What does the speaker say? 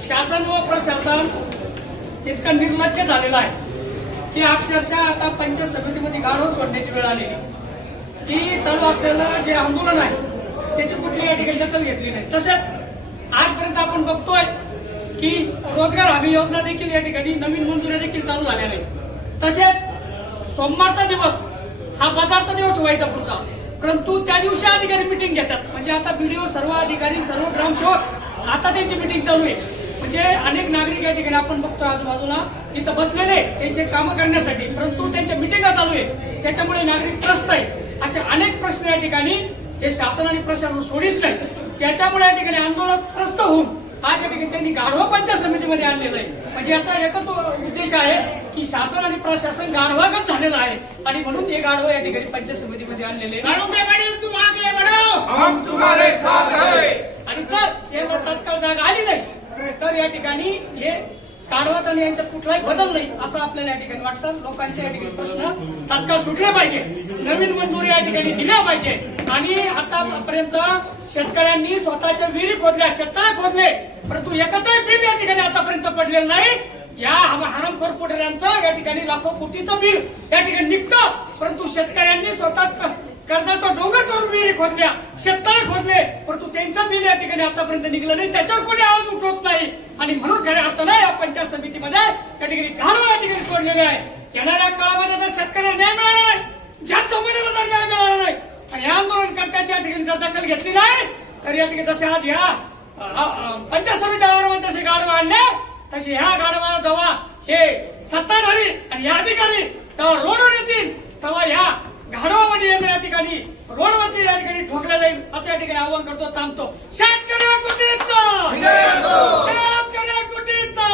शासन व प्रशासन इतकं निर्लज्ज झालेलं आहे की अक्षरशः आता पंचायत समितीमध्ये गाढव सोडण्याची वेळ आलेली, की चालू असलेलं जे आंदोलन आहे त्याची कुठली या ठिकाणी दखल घेतली नाही. तसेच आजपर्यंत आपण बघतोय की रोजगार हमी योजना देखील या ठिकाणी नवीन मंजुऱ्या देखील चालू झाल्या नाही. तसेच सोमवारचा दिवस हा बाजारचा दिवस व्हायचा पुढचा, परंतु त्या दिवशी अधिकारी मिटिंग घेतात. म्हणजे आता बीडीओ, सर्व अधिकारी, सर्व ग्रामसेवक आता त्यांची मिटिंग चालू आहे. म्हणजे अनेक नागरिक या ठिकाणी आपण बघतो आजूबाजूला इथं बसलेले त्यांचे कामं करण्यासाठी, परंतु त्यांच्या मिटिंगा चालू आहे, त्याच्यामुळे नागरिक त्रस्त आहे. असे अनेक प्रश्न या ठिकाणी हे शासन आणि प्रशासन सोडित नाही. त्याच्यामुळे या ठिकाणी आंदोलन त्रस्त होऊन आज या ठिकाणी त्यांनी गाढवा पंचायत समितीमध्ये आणलेलं आहे. म्हणजे याचा एकच उद्देश आहे की शासन आणि प्रशासन गाढवागत झालेलं आहे आणि म्हणून हे गाढवा या ठिकाणी पंचायत समितीमध्ये आणलेले आणि जर याला तात्काळ जागा आली नाही तर या ठिकाणी हे गाढवात आणि यांच्यात कुठलाही बदल नाही असं आपल्याला या ठिकाणी वाटतं. लोकांचे या ठिकाणी प्रश्न तात्काळ सुटले पाहिजे, नवीन मंजुरी या ठिकाणी दिल्या पाहिजे. आणि आतापर्यंत शेतकऱ्यांनी स्वतःच्या विहिरी खोदल्या, शेततळे खोदले, परंतु एकाचंही बिल या ठिकाणी आतापर्यंत पडलेलं नाही. या हरामखोर पुढाऱ्यांचं या ठिकाणी लाखो कोटीचं बिल या ठिकाणी निघतं, परंतु शेतकऱ्यांनी स्वतः कर्जाचा डोंगर करून विहिरी खोदल्या, शेततळे खोदले, परंतु त्यांचं बिल या ठिकाणी आतापर्यंत निघलं नाही. त्याच्यावर कोणी आवाज उठवत नाही आणि म्हणून खऱ्या अर्थानं या पंचायत समितीमध्ये या ठिकाणी गाढवा या ठिकाणी सोडलेले आहे. येणाऱ्या काळामध्ये जर शेतकऱ्यांना न्याय मिळाला नाही, ज्या जमिनीला जर न्याय मिळाला नाही आणि या आंदोलनकर्त्याच्या या ठिकाणी जर दखल घेतली नाही तर या ठिकाणी जसे आज या पंचायत समितीवर जसे गाढवा आणले तसे ह्या गाढवा जेव्हा हे सत्ताधारी आणि या अधिकारी जेव्हा रोडवर येतील तेव्हा ह्या गाढवामध्ये या ठिकाणी रोडवरती या ठिकाणी ठोकल्या जाईल असं या ठिकाणी आवाहन करतो. थांबतो. शेतकऱ्या कुटीचा, शेतकऱ्या कुटीचा.